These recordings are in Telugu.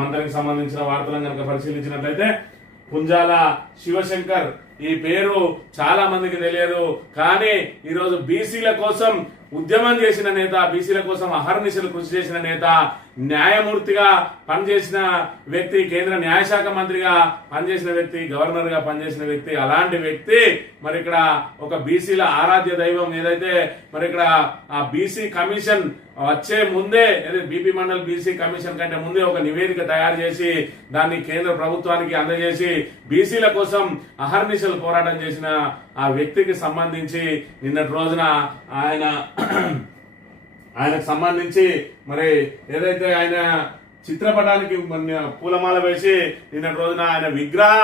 మంత్రికి సంబంధించిన వార్తలను కనుక పరిశీలించినట్లయితే పుంజాల శివశంకర్ ఈ పేరు చాలా మందికి తెలియదు. కానీ ఈరోజు బీసీల కోసం ఉద్యమం చేసిన నేత, బీసీల కోసం అహర్నిశలు కృషి చేసిన నేత, న్యాయమూర్తిగా పనిచేసిన వ్యక్తి, కేంద్ర న్యాయశాఖ మంత్రిగా పనిచేసిన వ్యక్తి, గవర్నర్ గా పనిచేసిన వ్యక్తి. అలాంటి వ్యక్తి మరి ఇక్కడ ఒక బీసీల ఆరాధ్య దైవం ఏదైతే మరి ఇక్కడ ఆ బీసీ కమిషన్ వచ్చే ముందే, బీపీ మండల్ బీసీ కమిషన్ కంటే ముందే ఒక నివేదిక తయారు చేసి దాన్ని కేంద్ర ప్రభుత్వానికి అందజేసి బీసీల కోసం అహర్నిశలు పోరాటం చేసిన ఆ వ్యక్తికి సంబంధించి నిన్నటి రోజున ఆయనకు సంబంధించి మరి ఏదైతే ఆయన చిత్రపటానికి పూలమాల వేసి నిన్నటి రోజున ఆయన విగ్రహ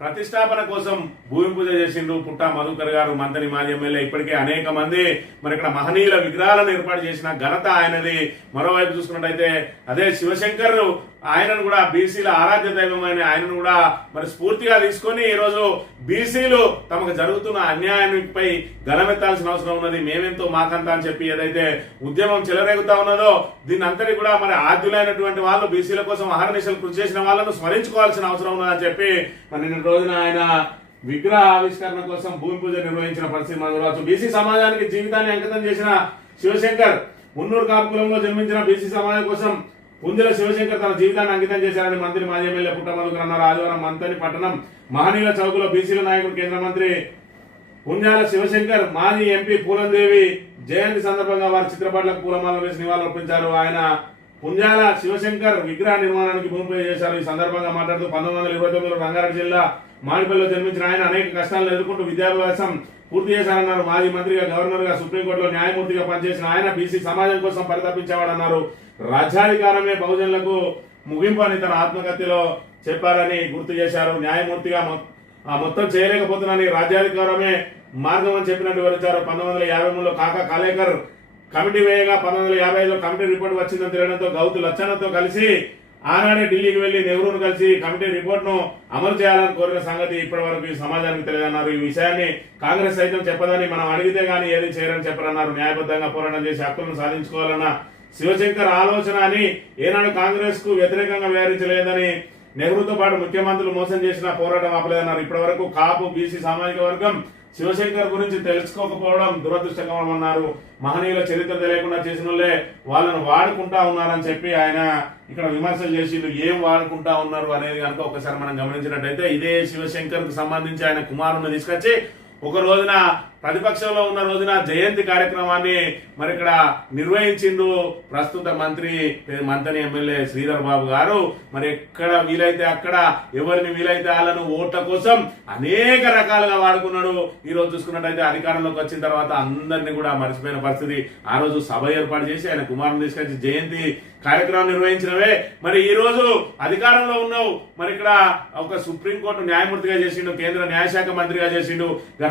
ప్రతిష్టాపన కోసం భూమి పూజ చేసిండ్రు పుట్టా మధుకర్ గారు, మంత్రి, మాజీ ఎమ్మెల్యే. ఇప్పటికే అనేక మంది మరి ఇక్కడ మహనీయుల విగ్రహాలను ఏర్పాటు చేసిన ఘనత ఆయనది. మరోవైపు చూసుకున్నట్టయితే అదే శివశంకర్, ఆయనను కూడా బీసీల ఆరాధ్య దైవమైన ఆయనను కూడా మరి స్ఫూర్తిగా తీసుకొని ఈరోజు బీసీలు తమకు జరుగుతున్న అన్యాయానిపై గలమెత్తాల్సిన అవసరం ఉన్నది. మేమెంతో మాకంతా అని చెప్పి ఏదైతే ఉద్యమం చెలరేగుతా ఉన్నదో దీని అంతటి కూడా మరి ఆద్యులైనటువంటి వాళ్ళు, బీసీల కోసం అహర్నిశలు కృషి చేసిన వాళ్ళను స్మరించుకోవాల్సిన అవసరం ఉన్నదని చెప్పి మరి నిన్న రోజున ఆయన విగ్రహ ఆవిష్కరణ కోసం భూమి పూజ నిర్వహించిన పరిస్థితి మనం చూడవచ్చు. బీసీ సమాజానికి జీవితాన్ని అంకితం చేసిన శివశంకర్, మున్నూరు కాపు కులంలో జన్మించిన బీసీ సమాజం కోసం పుంజల శివశంకర్ తన జీవితాన్ని అంకితం చేశారని మంత్రి, మాజీ ఎమ్మెల్యే పుట్ట మధుకర్ అన్నారు. ఆదివారం మంతని పట్టణం మహనీయుల చౌకులో బీసీల నాయకుడు కేంద్ర మంత్రి పుంజాల శివశంకర్, మాజీ ఎంపీ పూలందేవి జయంతి సందర్భంగా వారి చిత్రపటాలకు పూలమాలలు వేసి నివాళులర్పించారు. ఆయన పుంజాల శివశంకర్ విగ్రహ నిర్మాణానికి భూమి పూజ చేశారు. ఈ సందర్భంగా మాట్లాడుతూ 1929లో రంగారెడ్డి జిల్లా మాడిపల్లిలో జన్మించిన ఆయన అనేక కష్టాలను ఎదుర్కొంటూ విద్యాభ్యాసం పూర్తి చేశారన్నారు. మాజీ మంత్రిగా, గవర్నర్ గా, సుప్రీంకోర్టులో న్యాయమూర్తిగా పనిచేసిన ఆయన బీసీ సమాజం కోసం పరితపించేవాడన్నారు. రాజ్యాధికారమే బహుజనులకు ముగింపు అని తన ఆత్మకథలో చెప్పారని గుర్తు చేశారు. న్యాయమూర్తిగా మొత్తం చేయలేకపోతున్నానని, రాజ్యాధికారమే మార్గం అని చెప్పినట్టు వివరించారు. 1953లో కాకా కాలేకర్ కమిటీ వేయగా 1955లో కమిటీ రిపోర్ట్ వచ్చిందని తెలియడంతో గౌతు లచ్చన్నతో కలిసి ఆనాడే ఢిల్లీకి వెళ్లి నెహ్రూను కలిసి కమిటీ రిపోర్ట్ ను అమలు చేయాలని కోరిన సంగతి ఇప్పటి వరకు ఈ సమాజానికి తెలియదన్నారు. ఈ విషయాన్ని కాంగ్రెస్ సైతం చెప్పదని, మనం అడిగితే గానీ ఏది చేయరని చెప్పరన్నారు. న్యాయబద్ధంగా పోరాటం చేసి హక్కులను సాధించుకోవాలన్న శివశంకర్ ఆలోచన అని ఏనాడు కాంగ్రెస్ కు వ్యతిరేకంగా వ్యవహరించలేదని, నెహ్రూతో పాటు ముఖ్యమంత్రులు మోసం చేసిన పోరాటం ఆపలేదన్నారు. ఇప్పటి వరకు కాపు, బీసీ సామాజిక వర్గం శివశంకర్ గురించి తెలుసుకోకపోవడం దురదృష్టకరమన్నారు. మహనీయుల చరిత్ర తెలియకుండా చేసిన వాళ్ళను వాడుకుంటా ఉన్నారని చెప్పి ఆయన ఇక్కడ విమర్శలు చేసి ఏం వాడుకుంటా ఉన్నారు అనేది కనుక ఒకసారి మనం గమనించినట్టయితే, ఇదే శివశంకర్ కు సంబంధించి ఆయన కుమారుని తీసుకొచ్చి ఒక రోజున ప్రతిపక్షంలో ఉన్న రోజున జయంతి కార్యక్రమాన్ని మరి ఇక్కడ నిర్వహించిండు ప్రస్తుత మంత్రి, మంత్రి ఎమ్మెల్యే శ్రీధర్ బాబు గారు. మరి ఎక్కడ వీలైతే అక్కడ, ఎవరిని వీలైతే వాళ్ళను ఓట్ల కోసం అనేక రకాలుగా వాడుకున్నాడు. ఈ రోజు చూసుకున్నట్టయితే అధికారంలోకి వచ్చిన తర్వాత అందరినీ కూడా మర్చిపోయిన పరిస్థితి. ఆ రోజు సభ ఏర్పాటు చేసి ఆయన కుమారుని తీసుకొచ్చి జయంతి కార్యక్రమం నిర్వహించినవే. మరి ఈ రోజు అధికారంలో ఉన్నావు, మరి ఇక్కడ ఒక సుప్రీంకోర్టు న్యాయమూర్తిగా చేసిండు, కేంద్ర న్యాయశాఖ మంత్రిగా చేసిండు,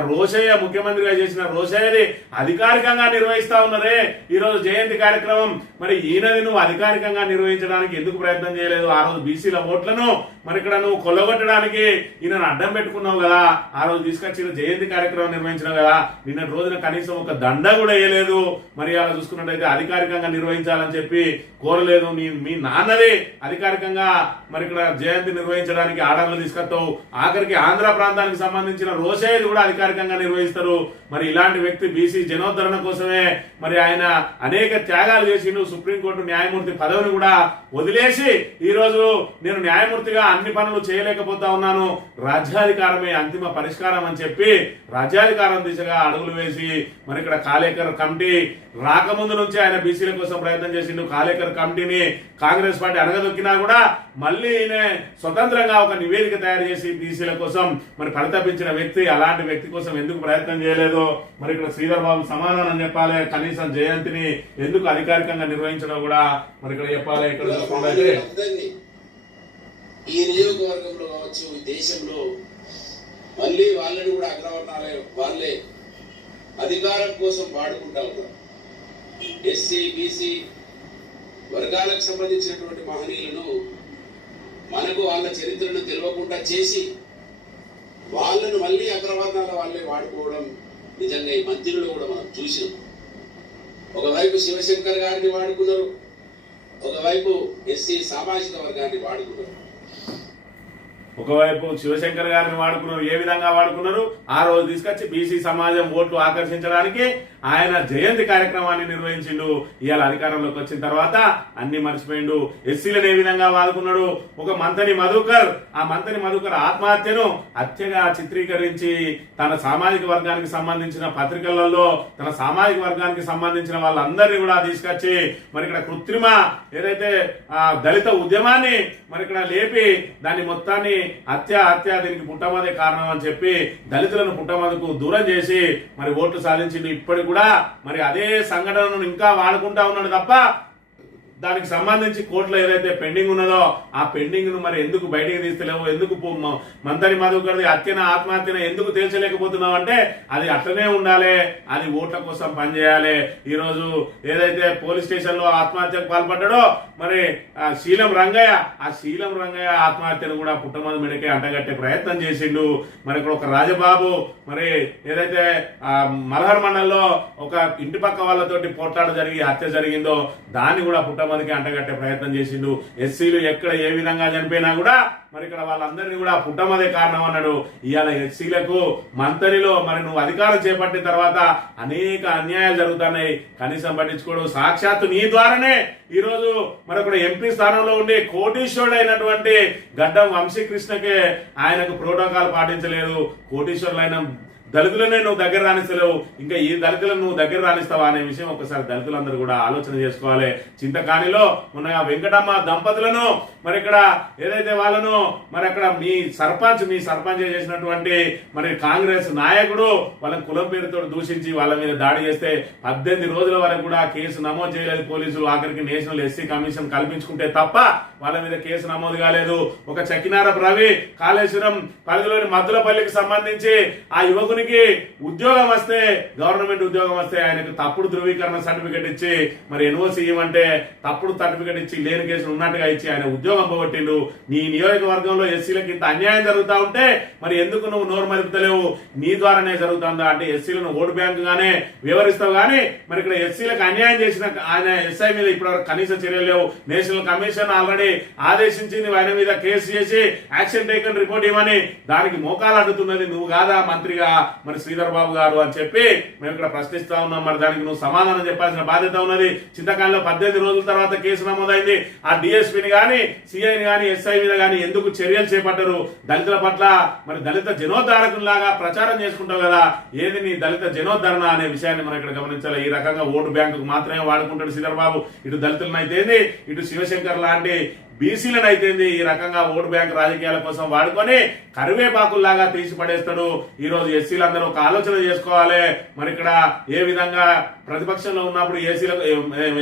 రోషయ్య ముఖ్యమంత్రిగా చేసిన రోషయ్యది అధికారికంగా నిర్వహిస్తా ఉన్నదే ఈ రోజు జయంతి కార్యక్రమం. మరి ఈయనది నువ్వు అధికారికంగా నిర్వహించడానికి ఎందుకు ప్రయత్నం చేయలేదు? ఆ రోజు బీసీల ఓట్లను మరి ఇక్కడ నువ్వు కొల్లగొట్టడానికి ఈయనను అడ్డం పెట్టుకున్నావు కదా. ఆ రోజు తీసుకొచ్చిన జయంతి కార్యక్రమం నిర్వహించినావు కదా. నిన్న రోజున కనీసం ఒక దండ కూడా వేయలేదు. మరి అలా చూసుకున్నట్టయితే అధికారికంగా నిర్వహించాలని చెప్పి కోరలేదు. మీ నాన్నది అధికారికంగా మరి ఇక్కడ జయంతి నిర్వహించడానికి ఆర్డర్లు తీసుకొస్తావు. ఆఖరికి ఆంధ్ర ప్రాంతానికి సంబంధించిన రోషయ్యది కూడా అధికారికంగా నిర్వహిస్తారు. మరి ఇలాంటి వ్యక్తి బీసీ జనోద్ధరణ కోసమే మరి ఆయన అనేక త్యాగాలు చేసిండు. సుప్రీంకోర్టు న్యాయమూర్తి పదవిని కూడా వదిలేసి ఈ రోజు నేను న్యాయమూర్తిగా అన్ని పనులు చేయలేకపోతా ఉన్నాను, రాజ్యాధికారమే అంతిమ పరిష్కారం అని చెప్పి రాజ్యాధికారం దిశగా అడుగులు వేసి మరి ఇక్కడ కాలేకర్ కమిటీ రాకముందు నుంచి ఆయన బీసీల కోసం ప్రయత్నం చేసిండు. కాలేకర్ కమిటీని కాంగ్రెస్ పార్టీ అడగదొక్కినా కూడా మళ్ళీ ఈయన స్వతంత్రంగా ఒక నివేదిక తయారు చేసి బీసీల కోసం మరి పరితపించిన వ్యక్తి. అలాంటి వ్యక్తి కోసం ఎందుకు ప్రయత్నం చేయలేదు? మరి ఇక్కడ శ్రీధర్ బాబు సమాధానం చెప్పాలి. కనీసం జయంతిని ఎందుకు అధికారికంగా నిర్వహించడం కూడా మరి ఇక్కడ చెప్పాలి. ఇక్కడ చూసుకుంటే ఈ నియోజకవర్గంలో కావచ్చు, ఈ దేశంలో మళ్ళీ వాళ్ళని కూడా అగ్రవర్ణాలే వాళ్ళే అధికారం కోసం వాడుకుంటా ఉన్నారు. ఎస్సీ, బీసీ వర్గాలకు సంబంధించినటువంటి మహనీయులను మనకు వాళ్ళ చరిత్రను తెలియకుండా చేసి వాళ్ళను మళ్ళీ అగ్రవర్ణాల వాళ్ళే వాడుకోవడం నిజంగా ఈ మంత్రులు కూడా మనం చూసినాం. ఒకవైపు శివశంకర్ గారిని వాడుకున్నారు, ఒకవైపు ఎస్సీ సామాజిక వర్గాన్ని వాడుకున్నారు. ఒకవైపు శివశంకర్ గారిని వాడుకున్నారు. ఏ విధంగా వాడుకున్నారు? ఆ రోజు తీసుకొచ్చి బీసీ సమాజం ఓట్లు ఆకర్షించడానికి ఆయన జయంతి కార్యక్రమాన్ని నిర్వహించిండు. ఇవాళ అధికారంలోకి వచ్చిన తర్వాత అన్ని మర్చిపోయిండు. ఎస్సీలను ఏ విధంగా వాడుకున్నాడు? ఒక మంతని మధుకర్, ఆ మంతని మధుకర్ ఆత్మహత్యను హత్యగా చిత్రీకరించి తన సామాజిక వర్గానికి సంబంధించిన పత్రికలలో తన సామాజిక వర్గానికి సంబంధించిన వాళ్ళందరినీ కూడా తీసుకొచ్చి మరి ఇక్కడ కృత్రిమ ఏదైతే దళిత ఉద్యమాన్ని మరి ఇక్కడ లేపి దాన్ని మొత్తాన్ని హత్య దీనికి పుట్టమదే కారణం అని చెప్పి దళితులను పుట్టమదకు దూరం చేసి మరి ఓట్లు సాధించింది. ఇప్పటికి కూడా మరి అదే సంఘటనను ఇంకా వాడుకుంటా ఉన్నాడు తప్ప దానికి సంబంధించి కోర్టులో ఏదైతే పెండింగ్ ఉన్నదో ఆ పెండింగ్ ను మరి ఎందుకు బయటికి తీస్తలేవు? ఎందుకు మంతని మధుకర్ది హత్యన ఆత్మహత్యన ఎందుకు తేల్చలేకపోతున్నావు అంటే అది అట్లనే ఉండాలి, అది ఓట్ల కోసం పనిచేయాలి. ఈ రోజు ఏదైతే పోలీస్ స్టేషన్ లో ఆత్మహత్యకు పాల్పడ్డాడో మరి శీలం రంగయ్య ఆత్మహత్యను కూడా పుట్టమది మెడకే అంటగట్టే ప్రయత్నం చేసిండు. మరి ఇక్కడ ఒక రాజబాబు మరి ఏదైతే మల్హర్ మండల్లో ఒక ఇంటి పక్క వాళ్ళతోటి పోట్లాట జరిగి హత్య జరిగిందో దాన్ని కూడా పుట్టమదికి అంటగట్టే ప్రయత్నం చేసిండు. ఎస్సీలు ఎక్కడ ఏ విధంగా చనిపోయినా కూడా మరి ఇక్కడ వాళ్ళందరినీ కూడా పుట్టమదే కారణం అన్నాడు. ఇవాళ ఎస్సీలకు మంతరిలో మరి నువ్వు అధికారం చేపట్టిన తర్వాత అనేక అన్యాయాలు జరుగుతున్నాయి, కనీసం పట్టించుకోడు. సాక్షాత్తు నీ ద్వారానే ఈ రోజు మరొక ఎంపీ స్థానంలో ఉండి కోటీశ్వరుడు అయినటువంటి గడ్డం వంశీకృష్ణకే ఆయనకు ప్రోటోకాల్ పాటించలేదు. కోటీశ్వరులైన దళితులనే నువ్వు దగ్గర రాణిస్తలేవు, ఇంకా ఈ దళితులను నువ్వు దగ్గర రాణిస్తావా అనే విషయం ఒకసారి దళితులందరూ కూడా ఆలోచన చేసుకోవాలి. చింతకానిలో ఉన్న వెంకటమ్మ దంపతులను మరి ఇక్కడ ఏదైతే వాళ్ళను మరి అక్కడ మీ సర్పంచ్ చేసినటువంటి మరి కాంగ్రెస్ నాయకుడు వాళ్ళని కులం పేరుతో దూషించి వాళ్ళ మీద దాడి చేస్తే 18 రోజుల వరకు కూడా కేసు నమోదు చేయలేదు పోలీసులు. ఆఖరికి నేషనల్ ఎస్సీ కమిషన్ కల్పించుకుంటే తప్ప వాళ్ళ మీద కేసు నమోదు కాలేదు. ఒక చకినారపు రవి కాళేశ్వరం పరిధిలోని మద్దులపల్లికి సంబంధించి ఆ యువకునికి ఉద్యోగం వస్తే, గవర్నమెంట్ ఉద్యోగం వస్తే ఆయనకు తప్పుడు ధృవీకరణ సర్టిఫికెట్ ఇచ్చి మరి ఎన్ఓసి ఇవ్వమంటే తప్పుడు సర్టిఫికెట్ ఇచ్చి లేని కేసులు ఉన్నట్టుగా ఇచ్చి ఆయన ఉద్యోగం పోగొట్టిండు. నీ నియోజకవర్గంలో ఎస్సీలకు ఇంత అన్యాయం జరుగుతా ఉంటే మరి ఎందుకు నువ్వు నోరు మరుపుతలేవు? నీ ద్వారానే జరుగుతుందా అంటే ఎస్సీలను ఓటు బ్యాంకు గానే వివరిస్తావు గానీ మరి ఇక్కడ ఎస్సీలకు అన్యాయం చేసిన ఆయన ఎస్ఐ మీద ఇప్పటివరకు కనీస చర్యలు లేవు. నేషనల్ కమిషన్ ఆల్రెడీ ఆదేశించింది ఆయన మీద కేసు చేసి యాక్షన్ టేకన్ రిపోర్ట్ ఇవ్వని. దానికి మోకాలు అడ్డుతున్నది నువ్వు కాదా మంత్రిగా మరి శ్రీధర్ బాబు గారు అని చెప్పి మేము ఇక్కడ ప్రశ్నిస్తా ఉన్నాం. మరి దానికి నువ్వు సమాధానం చెప్పాల్సిన బాధ్యత ఉన్నది. చింతకాలంలో 18 రోజుల తర్వాత కేసు నమోదైంది. ఆ డిఎస్పీని గాని సిఐని గాని ఎస్ఐ మీద గాని ఎందుకు చర్యలు చేపట్టరు? దళితుల పట్ల మరి దళిత జనోద్ధారకులాగా ప్రచారం చేసుకుంటావు కదా, ఏది నీ దళిత జనోద్ధరణ అనే విషయాన్ని మనం ఇక్కడ గమనించాలి. ఈ రకంగా ఓటు బ్యాంకు మాత్రమే వాడుకుంటాడు శ్రీధర్ బాబు. ఇటు దళితులను అయితే ఇటు శివశంకర్ లాంటి బీసీలను అయితే ఈ రకంగా ఓటు బ్యాంక్ రాజకీయాల కోసం వాడుకొని కరివేపాకుల్లాగా తీసి పడేస్తాడు. ఈ రోజు ఎస్సీలందరూ ఒక ఆలోచన చేసుకోవాలి. మరి ఇక్కడ ఏ విధంగా ప్రతిపక్షంలో ఉన్నప్పుడు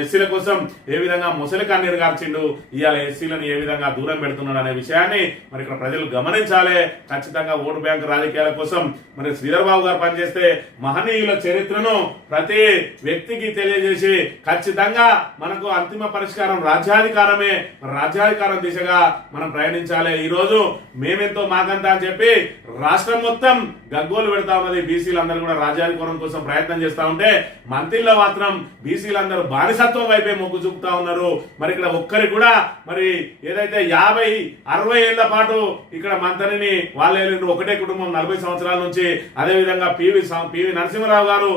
ఎస్సీల కోసం ఏ విధంగా ముసలి కన్నీరు గార్చిండు, ఇవాళ ఎస్సీలను ఏ విధంగా దూరం పెడుతున్నాడు అనే విషయాన్ని మరి ఇక్కడ ప్రజలు గమనించాలి. ఖచ్చితంగా ఓటు బ్యాంక్ రాజకీయాల కోసం మరి శ్రీధర్ బాబు గారు పనిచేస్తే మహనీయుల చరిత్రను ప్రతి వ్యక్తికి తెలియజేసి ఖచ్చితంగా మనకు అంతిమ పరిష్కారం రాజ్యాధికారమే. రాజ్యాధికారం దిశగా మనం ప్రయాణించాలి. ఈ రోజు మేమెంతో మాకంతా అని చెప్పి రాష్ట్రం మొత్తం గగ్గోలు పెడతా ఉన్నది. బీసీలందరూ కూడా రాజ్యాధికారం కోసం ప్రయత్నం చేస్తా ఉంటే మంత్రిలో మాత్రం బీసీలందరూ బానిసత్వం వైపే మొగ్గు చూపుతా ఉన్నారు. మరి ఇక్కడ ఒక్కరికి కూడా మరి ఏదైతే 50-60 ఏళ్ల పాటు ఇక్కడ మంత్రిని వాళ్ళే ఒకటే కుటుంబం 40 సంవత్సరాల నుంచి, అదే విధంగా పివి నరసింహరావు గారు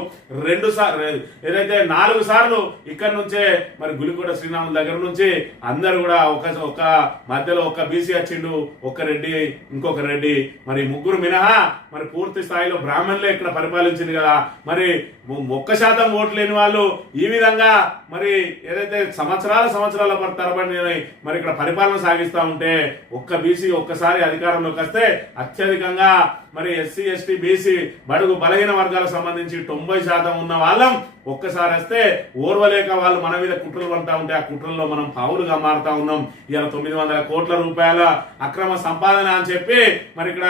4 సార్లు ఇక్కడ నుంచే మరి గులికోట శ్రీరాముల దగ్గర నుంచి అందరు కూడా ఒక మధ్యలో ఒక బీసీ వచ్చిండు, ఒక రెడ్డి, ఇంకొక రెడ్డి, మరి ముగ్గురు మినహా మరి పూర్తి స్థాయిలో బ్రాహ్మణులే ఇక్కడ పరిపాలించింది కదా. మరి 1% ఓట్లు లేని వాళ్ళు ఈ విధంగా మరి ఏదైతే సంవత్సరాల తరబడి మరి ఇక్కడ పరిపాలన సాగిస్తా ఉంటే ఒక్క బీసీ ఒక్కసారి అధికారంలోకి వస్తే అత్యధికంగా మరి ఎస్సీ ఎస్టీ బీసీ బడుగు బలహీన వర్గాలకు సంబంధించి 90% ఉన్న వాళ్ళం ఒక్కసారి వస్తే ఓర్వలేక వాళ్ళు మన మీద కుట్రలు పడతా ఉంటే ఆ కుట్రల్లో మనం పావులుగా మారుతా ఉన్నాం. ఇలా 900 కోట్ల రూపాయల అక్రమ సంపాదన అని చెప్పి మరి ఇక్కడ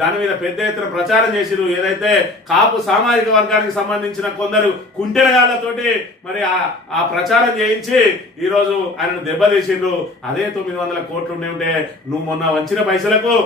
దాని మీద పెద్ద ఎత్తున ప్రచారం చేసిరు. ఏదైతే కాపు సామాజిక వర్గానికి సంబంధించిన కొందరు కుంటెనగాళ్లతోటి మరి ఆ ప్రచారం చేయించి ఈ రోజు ఆయన దెబ్బతీసిండ్రు. అదే 900 కోట్లు ఉంటే నువ్వు మొన్న వంచిన పైసలకు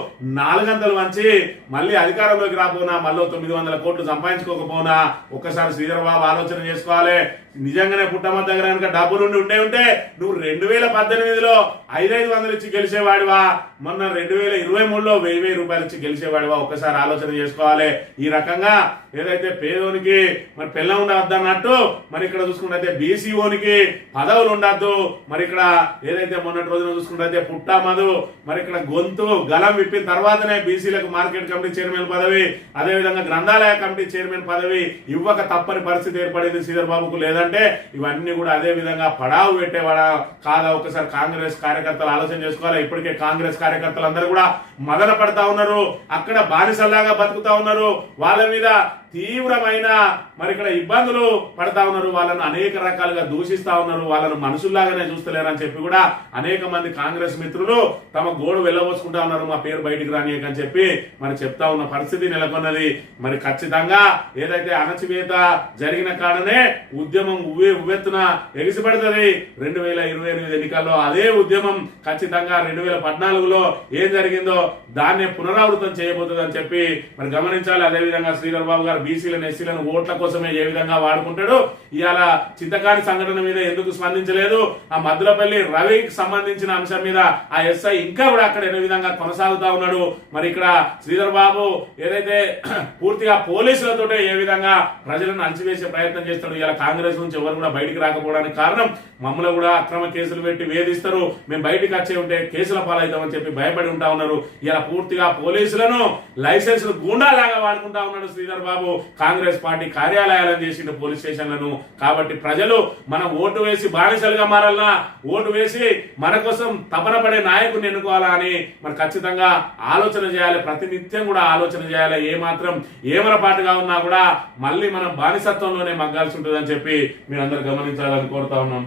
400 వంచి మళ్ళీ అధికారంలోకి రాపోనా, మళ్ళీ 900 కోట్లు సంపాదించుకోకపోనా ఒక్కసారి శ్రీధర్ బాబు ఆలోచన చేసుకోవాలి. నిజంగానే పుట్టమ్మ దగ్గర కనుక డబ్బులుండి ఉంటే నువ్వు 2018లో 500 ఇచ్చి గెలిచేవాడివా, మొన్న 2023లో 1000 రూపాయలు ఇచ్చి గెలిచేవాడివా? ఒక్కసారి ఆలోచన చేసుకోవాలి. ఈ రకంగా ఏదైతే పేదోనికి మరి పెళ్ళం ఉండద్దు అన్నట్టు మరి ఇక్కడ చూసుకుంటే బీసీఓనికి పదవులు ఉండద్దు, మరి ఇక్కడ ఏదైతే మొన్నటి రోజున చూసుకుంటే పుట్టా మధు మరి ఇక్కడ గొంతు గలం విప్పిన తర్వాతనే బీసీలకు మార్కెట్ కమిటీ చైర్మన్ పదవి, అదేవిధంగా గ్రంథాలయ కమిటీ చైర్మన్ పదవి ఇవ్వక తప్పని పరిస్థితి ఏర్పడింది శ్రీధర్ బాబుకు. లేదంటే ఇవన్నీ కూడా అదే విధంగా పడావు పెట్టేవాడా కాదా? ఒకసారి కాంగ్రెస్ కార్యకర్తలు ఆలోచన చేసుకోవాలి. ఇప్పటికే కాంగ్రెస్ కార్యకర్తలు అందరూ కూడా మదన పడతా ఉన్నారు, అక్కడ బానిసల్లాగా బతుకుతా ఉన్నారు, వాళ్ళ మీద తీవ్రమైన మరి ఇక్కడ ఇబ్బందులు పడతా ఉన్నారు, వాళ్ళను అనేక రకాలుగా దూషిస్తా ఉన్నారు, వాళ్ళను మనుషుల్లాగానే చూస్తలేరని చెప్పి కూడా అనేక మంది కాంగ్రెస్ మిత్రులు తమ గోడు వెళ్ళబోసుకుంటా ఉన్నారు, మా పేరు బయటికి రానియకని చెప్పి మరి చెప్తా ఉన్న పరిస్థితి నెలకొన్నది. మరి ఖచ్చితంగా ఏదైతే అణచివేత జరిగిన కాడనే ఉద్యమం ఉవ్వెత్తున ఎగిసిపడుతుంది. 2028 ఎన్నికల్లో అదే ఉద్యమం ఖచ్చితంగా 2014లో ఏం జరిగిందో దాన్నే పునరావృతం చేయబోతుంది అని చెప్పి మరి గమనించాలి. అదేవిధంగా శ్రీధర్ బాబు గారు బీసీలను ఎస్సీలను ఓట్ల కోసమే ఏ విధంగా వాడుకుంటాడు, ఇవాళ చింతకాని సంఘటన మీద ఎందుకు స్పందించలేదు, ఆ మద్దులపల్లి రవికి సంబంధించిన అంశం మీద ఆ ఎస్ఐ ఇంకా కూడా అక్కడ ఏ విధంగా కొనసాగుతా ఉన్నాడు. మరి ఇక్కడ శ్రీధర్ బాబు ఏదైతే పూర్తిగా పోలీసులతోటే ఏ విధంగా ప్రజలను అణచివేసే ప్రయత్నం చేస్తాడు. ఇలా కాంగ్రెస్ నుంచి ఎవరు కూడా బయటికి రాకపోవడానికి కారణం మమ్మల్ని కూడా అక్రమ కేసులు పెట్టి వేధిస్తారు, మేము బయటికి వచ్చే ఉంటే కేసుల పాలవుతామని చెప్పి భయపడి ఉంటా ఉన్నారు. ఇలా పూర్తిగా పోలీసులను లైసెన్స్ గూండాలాగా వాడుకుంటా ఉన్నాడు శ్రీధర్ బాబు. కాంగ్రెస్ పార్టీ కార్యాలయాలను చేసిండు పోలీస్ స్టేషన్లను. కాబట్టి ప్రజలు మనం ఓటు వేసి బానిసలుగా మారాలన్నా, ఓటు వేసి మన కోసం తపన పడే నాయకుడిని ఎన్నుకోవాలా అని మరి ఖచ్చితంగా ఆలోచన చేయాలి. ప్రతినిత్యం కూడా ఆలోచన చేయాలి. ఏమాత్రం ఏమరపాటుగా ఉన్నా కూడా మళ్ళీ మనం బానిసత్వంలోనే మగ్గాల్సి ఉంటుందని చెప్పి మీరందరూ గమనించాలని కోరుతా ఉన్నాం.